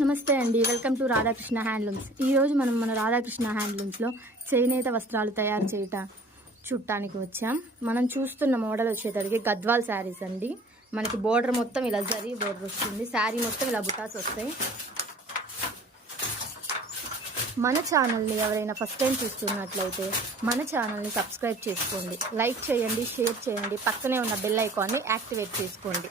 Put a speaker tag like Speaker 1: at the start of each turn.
Speaker 1: నమస్తే అండి. Welcome to Radhakrishna handlooms. ఈరోజు మనం మన రాధాకృష్ణ హ్యాండ్లూమ్స్లో చేనేత వస్త్రాలు తయారు చేయట చూడటానికి వచ్చాం. మనం చూస్తున్న మోడల్ వచ్చేటప్పటికి గద్వాల్ శారీస్ అండి. మనకి బోర్డర్ మొత్తం ఇలా జరీ బోర్డర్ వస్తుంది. శారీ మొత్తం ఇలా బుటాస్ వస్తాయి. మన ఛానల్ని ఎవరైనా ఫస్ట్ టైం చూస్తున్నట్లయితే మన ఛానల్ని సబ్స్క్రైబ్ చేసుకోండి. లైక్ చేయండి షేర్ చేయండి పక్కనే ఉన్న బెల్ ఐకాన్ని యాక్టివేట్ చేసుకోండి.